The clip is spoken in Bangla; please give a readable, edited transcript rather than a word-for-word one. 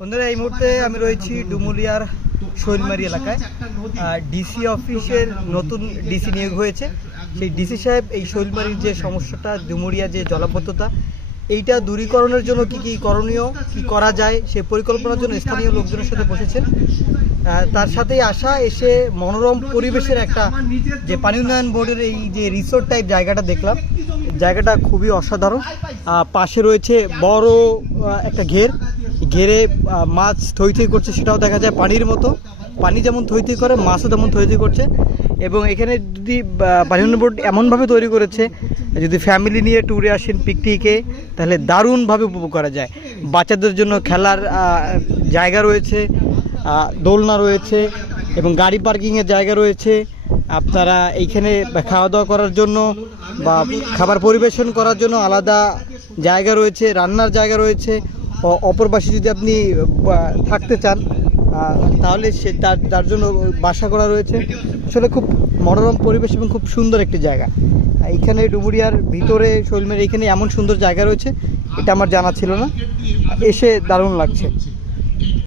বন্ধুরা, এই মুহূর্তে আমি রয়েছি ডুমুলিয়ার শৈলমারি এলাকায়। ডিসি অফিসের নতুন ডিসি নিয়োগ হয়েছে। সেই ডিসি সাহেব এই শৈলমারির যে সমস্যাটা, ডুমুরিয়া যে জলাবদ্ধতা, এইটা দূরীকরণের জন্য কি করণীয়, কি করা যায় সেই পরিকল্পনার জন্য স্থানীয় লোকজনের সাথে বসেছেন। তার সাথেই এসে মনোরম পরিবেশের একটা যে পানি উন্নয়ন বোর্ডের এই যে রিসোর্ট টাইপ জায়গাটা দেখলাম, জায়গাটা খুবই অসাধারণ। পাশে রয়েছে বড় একটা ঘেরে মাছ থই থই করছে, সেটাও দেখা যায় পানির মতো। পানি যেমন থই থই করে, মাছও তেমন থই থই করছে। এবং এখানে যদি পানি উন্নয়ন বোর্ড এমনভাবে তৈরি করেছে, যদি ফ্যামিলি নিয়ে ট্যুরে আসেন পিকনিকে, তাহলে দারুণভাবে উপভোগ করা যায়। বাচ্চাদের জন্য খেলার জায়গা রয়েছে, দোলনা রয়েছে এবং গাড়ি পার্কিংয়ের জায়গা রয়েছে। আপনারা এইখানে খাওয়া দাওয়া করার জন্য বা খাবার পরিবেশন করার জন্য আলাদা জায়গা রয়েছে, রান্নার জায়গা রয়েছে। অপর পাশে যদি আপনি থাকতে চান তাহলে তার জন্য বাসা করা রয়েছে। আসলে খুব মনোরম পরিবেশ এবং খুব সুন্দর একটি জায়গা। এইখানে ডুমুরিয়ার ভিতরে শৈলমারি এখানে এমন সুন্দর জায়গা রয়েছে, এটা আমার জানা ছিল না। এসে দারুণ লাগছে।